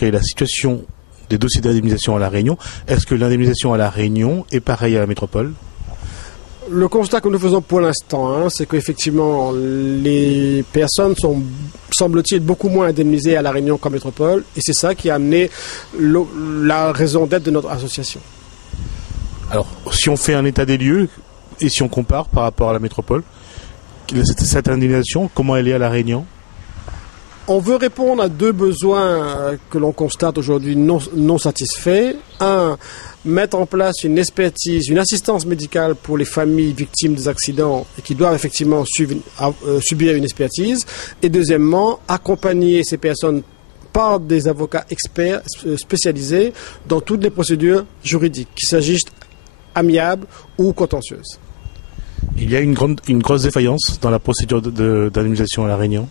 quelle est la situation des dossiers d'indemnisation à La Réunion. Est-ce que l'indemnisation à La Réunion est pareille à la métropole? Le constat que nous faisons pour l'instant, c'est qu'effectivement, les personnes sont, semble-t-il, beaucoup moins indemnisées à La Réunion qu'en métropole. Et c'est ça qui a amené la raison d'être de notre association. Alors, si on fait un état des lieux et si on compare par rapport à la métropole, cette indemnisation, comment elle est à La Réunion? On veut répondre à deux besoins que l'on constate aujourd'hui non satisfaits. Un, mettre en place une expertise, une assistance médicale pour les familles victimes des accidents et qui doivent effectivement subir une expertise. Et deuxièmement, accompagner ces personnes par des avocats experts spécialisés dans toutes les procédures juridiques, qu'il s'agisse amiables ou contentieuses. Il y a une grosse défaillance dans la procédure d'indemnisation à La Réunion.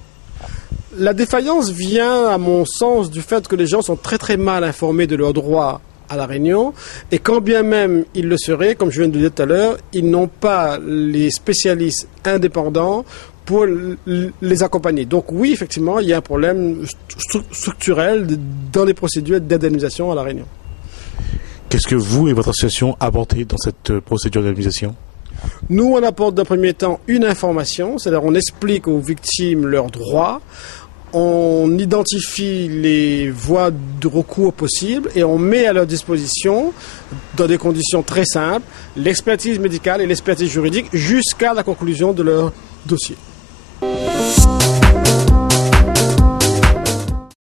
La défaillance vient, à mon sens, du fait que les gens sont très très mal informés de leurs droits à La Réunion. Et quand bien même ils le seraient, comme je viens de le dire tout à l'heure, ils n'ont pas les spécialistes indépendants pour les accompagner. Donc oui, effectivement, il y a un problème structurel dans les procédures d'indemnisation à La Réunion. Qu'est-ce que vous et votre association apportez dans cette procédure d'indemnisation? Nous, on apporte d'un premier temps une information, c'est-à-dire on explique aux victimes leurs droits, on identifie les voies de recours possibles et on met à leur disposition, dans des conditions très simples, l'expertise médicale et l'expertise juridique jusqu'à la conclusion de leur dossier.